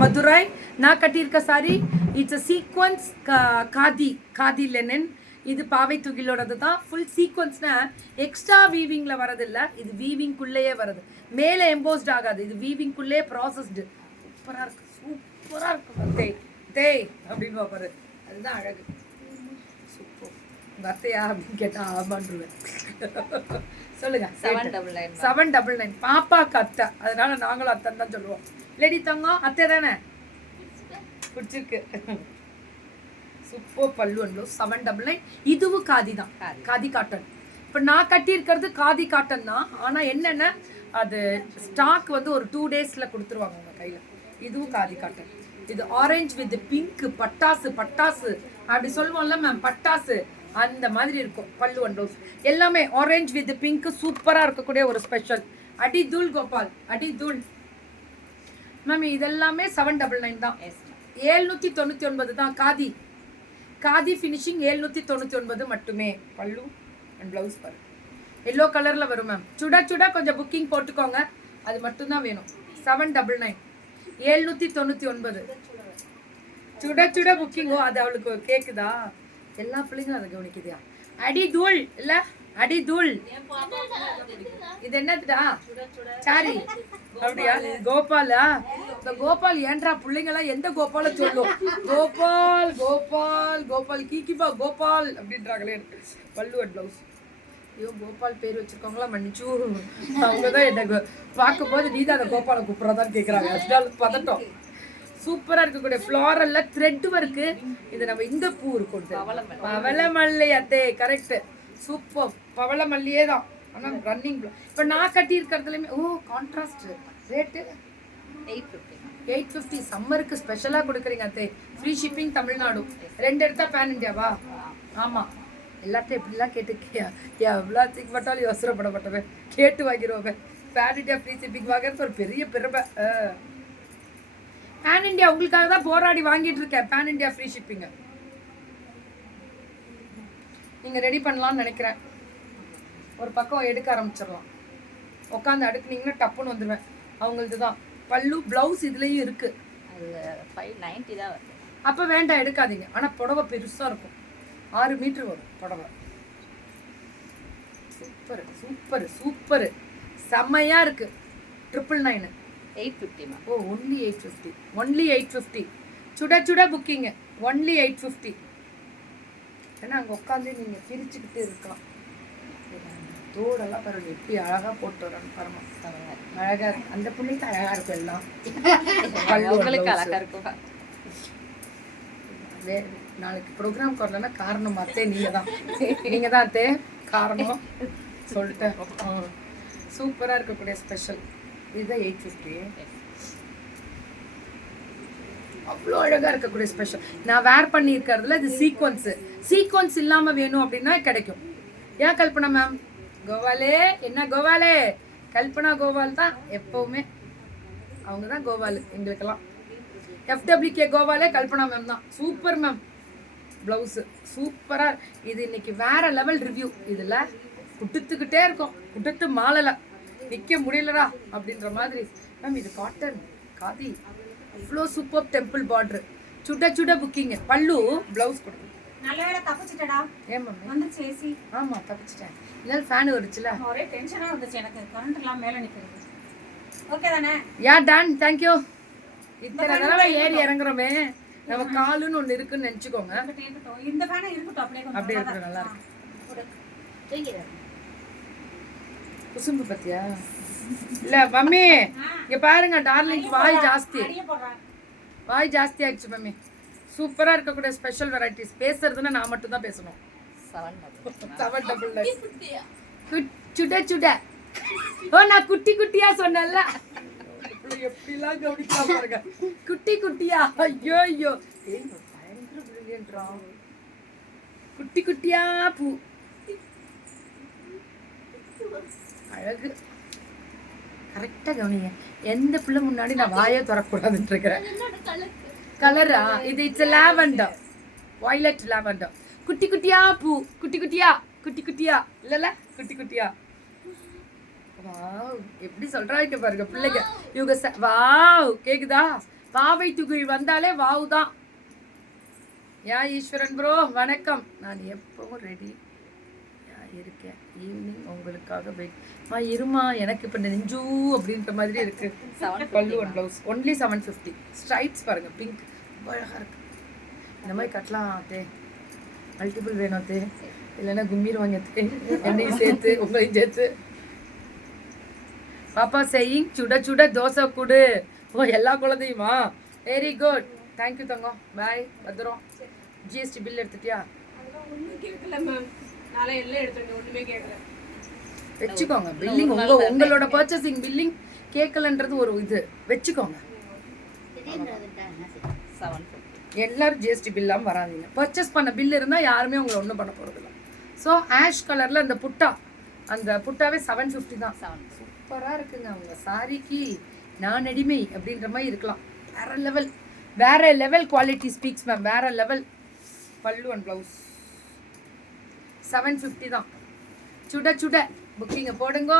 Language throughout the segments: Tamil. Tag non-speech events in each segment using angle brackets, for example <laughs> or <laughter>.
மதுரை நான் கட்டியிருக்க sari it's a sequence khadi khadi linen இது பாவை துகிலோடது தான் ஃபுல் சீக்வன்ஸ்னா எக்ஸ்ட்ரா வீவிங்கில் வரதில்ல இது வீவிங்குள்ளேயே வருது மேலே எம்போஸ்ட் ஆகாது இது வீவிங்குள்ளே ப்ராசஸ்டு சூப்பராக இருக்கு. சூப்பராக இருக்கும் தேய் தேய் அப்படின்னு பார்ப்பாரு அதுதான் அழகு. சூப்பர் உங்கள் அத்தையா அப்படின்னு கேட்டால் ஆமான்றுவேன். சொல்லுங்க seven double nine seven double nine பாப்பாக்கு அத்தை அதனால நாங்களும் அத்தைன்னு தான் சொல்லுவோம். லேடி தங்கம் அத்தை தானே? பிடிச்சிருக்கு. சூப்பர் பல்லு அண்ட் செவன் டபுள் நைன் இதுவும் காதி தான். காதி. காட்டன் இப்போ நான் கட்டியிருக்கிறது காதி காட்டன் தான். ஆனால் என்னென்ன அது ஸ்டாக் வந்து ஒரு டூ டேஸில் கொடுத்துருவாங்க உங்கள் கையில். இதுவும் காதி காட்டன் இது ஆரஞ்சு வித் பிங்க் பட்டாசு பட்டாசு. அப்படி சொல்லுவோம்ல மேம் பட்டாசு. அந்த மாதிரி இருக்கும். பல்லு அண்ட் ப்ளவுஸ் எல்லாமே ஆரஞ்சு வித் பிங்க் சூப்பராக இருக்கக்கூடிய ஒரு ஸ்பெஷல் அடி தூள் கோபால். அடி தூள் மேம் இதெல்லாமே செவன் டபுள் நைன் தான். ஏழ்நூற்றி தொண்ணூற்றி ஒன்பது தான் காதி. காதி ஃபினிஷிங் ஏழ்நூற்றி தொண்ணூற்றி ஒன்பது மட்டுமே. பல்லு அண்ட் ப்ளவுஸ் பாரு. எல்லோ கலரில் வரும் மேம் சுட சுட கொஞ்சம் புக்கிங் போட்டுக்கோங்க. அது மட்டும்தான் வேணும். செவன் டபுள் நைன் ஏழ்நூற்றி தொண்ணூற்றி ஒன்பது. சுட சுட புக்கிங்கோ அது அவளுக்கு கேக்குதா? எல்லா பிள்ளைங்களும் அதை கவனிக்குதியா? அடி தூள். இல்ல? அடி தூள். இது என்னதுடா? சாரி. அப்படியா? கோபாலா? இந்த கோபால் ஏன்றா? பிள்ளைங்களாம் எந்த கோபால சொல்லும்? கோபால் கோபால் கோபால் கீக்கிப்பா கோபால் அப்படின்றாங்களே. பல்லுவட் பிளவுஸ் ப்ளவுஸ் ஐயோ கோபால் பேர் வச்சிருக்கவங்களா மன்னிச்சு. அவங்க தான் என்ன பார்க்கும்போது நீ தான் அந்த கோபாலை கூப்பிட்றதான்னு கேட்குறாங்க அதனால பதட்டம். சூப்பராக இருக்கக்கூடிய ஃப்ளாரல்ல த்ரெட் ஒர்க்கு இது நம்ம இந்த பூ இருக்கும் பவளமல்லி அத்தே கரெக்டு சூப்பர். பவளமல்லியே தான். ஆனால் ரன்னிங் இப்போ நான் கட்டி இருக்கிறதுலையுமே ஓ contrast rate eight fifty eight fifty சம்மருக்கு ஸ்பெஷலாக கொடுக்குறீங்க அத்தை. Free shipping Tamil Nadu. ரெண்டு எடுத்தா பேன் இண்டியாவா ஆமாம் எல்லாத்தையும் எப்படிலாம் கேட்டு எவ்வளோ பட்டாலும் யோசனைப்பட மாட்டவன் கேட்டு வாங்கிடுவோமே பேன் இண்டியா ஃப்ரீ ஷிப்பிங் வாங்குறது ஒரு பெரிய பெருமை. பேன் இண்டியா உங்களுக்காக தான் போராடி வாங்கிட்டு இருக்கேன். பேன் இண்டியா ஃப்ரீ ஷிப்பிங்கை நீங்கள் ரெடி பண்ணலாம்னு நினைக்கிறேன். ஒரு பக்கம் எடுக்க ஆரம்பிச்சிடலாம். உட்காந்து அடுக்குனீங்கன்னா டப்புன்னு வந்துடுவேன் அவங்களது தான். பல்லு ப்ளவுஸ் இதுலேயும் இருக்குது அது ஃபைவ் நைன்ட்டி தான் வருது. அப்போ வேண்டாம் எடுக்காதீங்க. ஆனால் புடவை பெருசாக இருக்கும். ஆறு மீட்ரு வரும் புடவை. Super super super. செம்மையாக இருக்குது triple nine eight fifty ma'am oh only eight fifty only eight fifty சுட சுட புக்கிங்க ஒன்லி எயிட் ஃபிஃப்டி ஏன்னா அங்கே உட்காந்து நீங்கள் பிரிச்சுக்கிட்டு இருக்கலாம். தோடெல்லாம் பாருங்க எப்படி அழகாக போட்டு வரணும் பரமா அழகா இருக்கு. அந்த பிள்ளைக்கு அழகா இருக்கும் எல்லாம். <laughs> பல்லு உங்களுக்கு blouse. அழகா இருக்குமா. வே- நாளைக்கு ப்ரோக்ராம் வரலன்னா காரணம் அத்தே நீங்க தான் நீங்க தான் அத்தே காரணம் சொல்லிட்டேன் சூப்பராக இருக்கக்கூடிய ஸ்பெஷல் இதுதான் எயிட் ஃபிஃப்டி அவ்வளோ அழகாக இருக்கக்கூடிய ஸ்பெஷல் நான் வேர் பண்ணியிருக்கிறதுல இது சீக்வன்ஸு சீக்வன்ஸ் இல்லாமல் வேணும் அப்படின்னா கிடைக்கும். ஏன் கல்பனா மேம் கோவாலே என்ன கோவாலே கல்பனா கோபால் தான் எப்போவுமே. அவங்க தான் கோபால் எங்களுக்கெல்லாம். எஃப்டபிள்யூகே கோவாலே கல்பனா மேம் தான். சூப்பர் மேம் ப்ளவுஸு சூப்பராக இது இன்னைக்கு வேற லெவல் ரிவ்யூ இதில் குட்டுத்துக்கிட்டே இருக்கும். குட்டுத்து மாலலை நிற்க முடியலடா அப்படின்ற மாதிரி. மேம் இது காட்டன் காதி. அவ்வளோ சூப்பர் டெம்பிள் பார்ட்ரு சுட சுட புக்கிங்க பல்லு ப்ளவுஸ் கொடுக்கும் நல்ல வேளை தப்பிச்சிட்டடா. ஏன் மேம் வந்துச்சு ஏசி ஆமாம் தப்பிச்சிட்டேன். இல்லைன்னா ஃபேன் வருச்சுல ஒரே டென்ஷனா இருந்துச்சு எனக்கு. கரண்ட் எல்லாம் மேல நிக்கிறது ஓகே தானே? யா டான் தேங்க்யூ இத்தனை தடவை ஏறி இறங்குறோமே. நம்ம காலுன்னு ஒன்று இருக்குன்னு நினச்சிக்கோங்க. இந்த ஃபேனை இருக்கட்டும். அப்படியே அப்படியே இருக்கட்டும், நல்லா கொடு. குசும்பு பத்தியா? இல்ல மம்மி இங்க பாருங்க டார்லிங் வாய் ஜாஸ்தி. வாய் ஜாஸ்தி ஆயிடுச்சு மம்மி. சூப்பரா இருக்கக்கூடிய ஸ்பெஷல் வெரைட்டிஸ் பேசுறதுன்னா நான் மட்டும் தான் பேசணும் seven double seven double nine சுட சுட. ஓ நான் குட்டி குட்டியா சொன்னேன்ல. எப்படிலாம் கவனிக்கலாம் பாருங்க. குட்டி குட்டியா? ஐயோ ஐயோ. குட்டி குட்டியா பூ. அழகு. கரெக்டா கவனிங்க. எந்த பிள்ளை முன்னாடி நான் வாயே திறக்கூடாதுன்னு இருக்கிறேன். கலரா? இது இட்ஸ் லாவெண்டர் வயலட் லாவெண்டர் குட்டி குட்டியா பூ. குட்டி குட்டியா குட்டி குட்டியா. இல்லல குட்டி குட்டியா. வாவ் எப்படி சொல்றாங்க பாருங்க பிள்ளைங்க. இவங்க வாவ் கேக்குதா? பாவை துகில் வந்தாலே வாவு தான். யா ஈஸ்வரன் ப்ரோ வணக்கம். நான் எப்பவும் ரெடி இருக்கேன். ஈவினிங் உங்களுக்காக வெயிட் மா இருமா எனக்கு இப்போ நெஞ்சு அப்படின்ற மாதிரி இருக்கு. செவன் பல்லு one blouse only seven fifty stripes பாருங்க பிங்க் ரொம்ப அழகாக இருக்கு இந்த மாதிரி கட்டலாம் தே. மல்டிபிள் வேணும் தே. இல்லைன்னா கும்மிடுவாங்க தே என்னையும் சேர்த்து உங்களையும் சேர்த்து. பாப்பா செய்யிங் சுட சுட தோசை கொடு. ஓ எல்லா குழந்தையுமா? வெரி குட் தேங்க்யூ தங்கம். பாய் பத்திரம் ஜிஎஸ்டி பில் எடுத்துட்டியா? வச்சுக்கோங்க. பில்லிங் உங்க உங்களோட பர்ச்சேசிங் பில்லிங் கேட்கலன்றது ஒரு இது. வச்சுக்கோங்க. செவன் எல்லாரும் ஜிஎஸ்டி பில்லாம வராதீங்க. பர்ச்சேஸ் பண்ண பில் இருந்தால் யாருமே உங்களை ஒன்றும் பண்ண போகிறதில்ல ஸோ ஆஷ் கலரில் அந்த புட்டா அந்த புட்டாவே செவன் ஃபிஃப்டி தான். செவன் சூப்பராக இருக்குங்க உங்கள் சாரிக்கு நான் அடிமை அப்படின்ற மாதிரி இருக்கலாம். வேற லெவல் வேற லெவல் குவாலிட்டி ஸ்பீக்ஸ் மேம் வேற லெவல் பல்லு அண்ட் ப்ளவுஸ் செவன் ஃபிஃப்டி தான். சுட சுட. புக்கிங்க போடுங்க.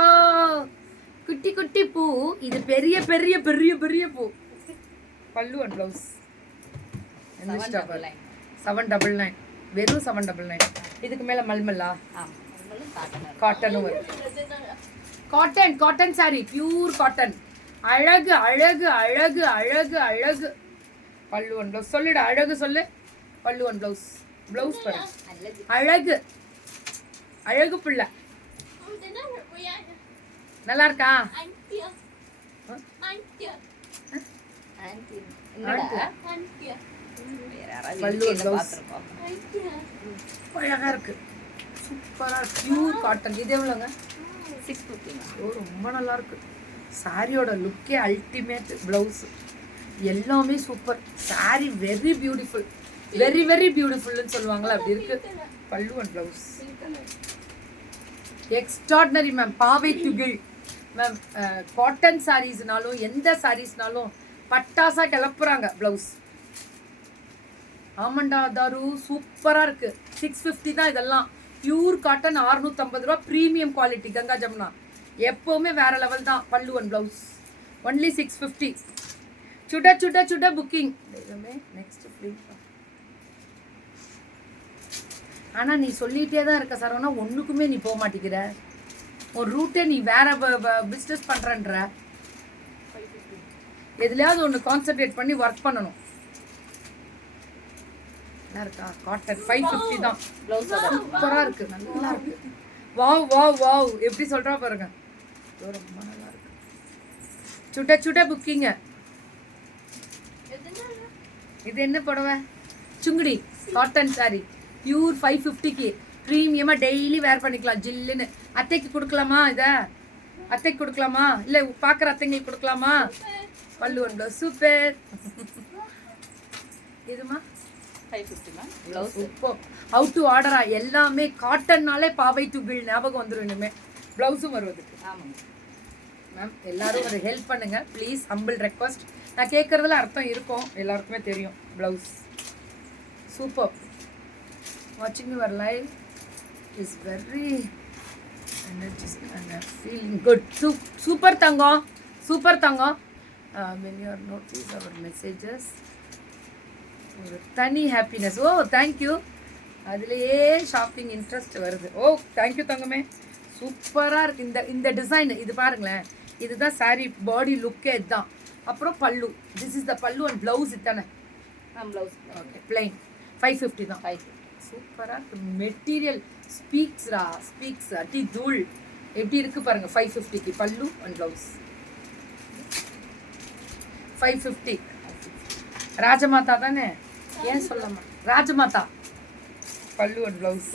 குட்டி குட்டி பூ. இது பெரிய பெரிய பெரிய பெரிய பூ. பல்லு and blouse seven double nine seven double nine வெறும் செவன் டபுள் நைன் இதுக்கு மேலே மல்மல்லா. காட்டனும் வரும் cotton cotton sari pure cotton அழகு அழகு அழகு அழகு அழகு. பல்லு ஒன் ப்ளவுஸ் சொல்லுடா அழகு சொல்லு. பல்லு ஒன் ப்ளவுஸ் ப்ளவுஸ் பாரு. அழகு. அழகு. பிள்ளை. நல்லா இருக்கா? ஆன்டி என்னடா வேற யாராவது பல்லு இருக்கேன்னு blouse. பார்த்துருக்கோம். அழகா இருக்கு. சூப்பரா பியூர் காட்டன் இது எவ்வளோங்க சிக்ஸ் ஃபிஃப்டி மேம் ஓ ரொம்ப நல்லா இருக்கு. சாரியோட லுக்கே அல்டிமேட் பிளவுஸ் எல்லாமே super sari very beautiful very very பியூட்டிஃபுல்னு சொல்லுவாங்களா அப்படி இருக்கு. பல்லு அண்ட் பிளவுஸ் எக்ஸ்ட்ராடினரி மேம் பாவை துகில். மேம் காட்டன் சாரீஸ்னாலும் எந்த சாரீஸ்னாலும் பட்டாசா கிளப்புறாங்க பிளவுஸ் ஆமாண்டா தாரு. சூப்பராக இருக்கு. சிக்ஸ் ஃபிஃப்டி தான் இதெல்லாம். பியூர் காட்டன் அறுநூத்தம்பது ரூபா ப்ரீமியம் குவாலிட்டி கங்கா ஜமுனா. எப்போவுமே வேற லெவல் தான். பல்லு one blouse only six fifty சுட சுட சுட புக்கிங் தெய்வமே நெக்ஸ்ட் ஃப்ரீ ஆனால் நீ சொல்லிகிட்டே தான் இருக்க சரவணா ஒன்றுக்குமே நீ போக மாட்டேங்கிற. ஒரு ரூட்டே நீ வேற பிஸ்னஸ் பண்ணுறன்ற எதுலையாவது ஒன்று கான்சென்ட்ரேட் பண்ணி ஒர்க் பண்ணணும். நல்லா இருக்கா? காட்டன் ஃபைவ் ஃபிஃப்டி தான். ப்ளவுஸோட சூப்பராக இருக்கு. நல்லா இருக்கு. வாவ் வாவ் வாவ் எப்படி சொல்றா பாருங்க. ரொம்ப நல்லா இருக்கு. சுட சுட புக்கிங்க இது என்ன புடவை? Sungudi. Cotton sari pure five ஃபிஃப்டிக்கு ப்ரீமியமாக டெய்லி வேர் பண்ணிக்கலாம். ஜில்லுன்னு. அத்தைக்கு கொடுக்கலாமா இதை? அத்தைக்கு கொடுக்கலாமா? இல்லை பார்க்குற அத்தைங்களுக்கு கொடுக்கலாமா? பல்லு ஒன்று சூப்பர் இதுமா? ஃபைவ் ஃபிஃப்டி மேம் ப்ளவுஸ் இப்போ ஹவு டு ஆர்டரா எல்லாமே காட்டன்னாலே பாவை துகில் ஞாபகம் வந்துடும் இனிமே. ப்ளவுஸும் வருவதுக்கு. ஆமாங்க மேம் எல்லாரும் ஒரு ஹெல்ப் பண்ணுங்க. ப்ளீஸ் ஹம்பிள் ரெக்வஸ்ட் நான் கேட்குறதுல அர்த்தம் இருக்கும். எல்லாருக்குமே தெரியும். ப்ளவுஸ் சூப்பர் வாட்சிங் your live is very feeling good super Thangam. Super Thangam. When you are notice our messages ஒரு தனி ஹாப்பினஸ் ஓ தேங்க்யூ அதுலேயே ஷாப்பிங் இன்ட்ரெஸ்ட் வருது. ஓ தேங்க்யூ தங்கமே. சூப்பராக இருக்குது இந்த இந்த டிசைன் இது பாருங்களேன். இதுதான் saree பாடி லுக்கே இதுதான். அப்புறம் பல்லு. This is the pallu and blouse ma'am blouse okay plain five fifty தான். ஃபைவ் சூப்பராக இருக்கு. மெட்டீரியல் ஸ்பீக்ஸ்ரா ஸ்பீக்ஸ் அடி தூள். எப்படி இருக்கு பாருங்க. ஃபைவ் ஃபிஃப்டிக்கு பல்லு and blouse five fifty Rajamata தானே? ஏன் சொல்லாம ராஜமாதா. பல்லு அண்ட் ப்ளவுஸ்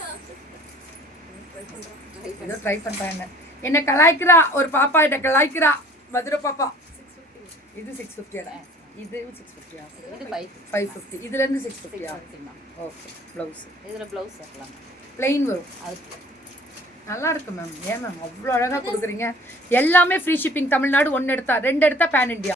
ஏதோ ட்ரை பண்ணுறாங்க என்ன கலாய்க்கிறா ஒரு பாப்பா என்ன கலாய்க்கிறா. மதுரை பாப்பா. இது சிக்ஸ் ஃபிஃப்டியா இது சிக்ஸ் ஃபிஃப்டியா இது ஃபைவ் ஃபைவ் ஃபிஃப்டி இதுலேருந்து சிக்ஸ் ஃபிஃப்டியா ஓகே ப்ளவுஸ் இதில் ப்ளவுஸ் வைக்கலாம் plain வரும். அதுக்கு நல்லா இருக்கு மேம் ஏன் மேம் அவ்வளோ அழகாக கொடுக்குறீங்க. எல்லாமே ஃப்ரீ ஷிப்பிங் தமிழ்நாடு ஒன்று எடுத்தா ரெண்டு எடுத்தா பேன் இண்டியா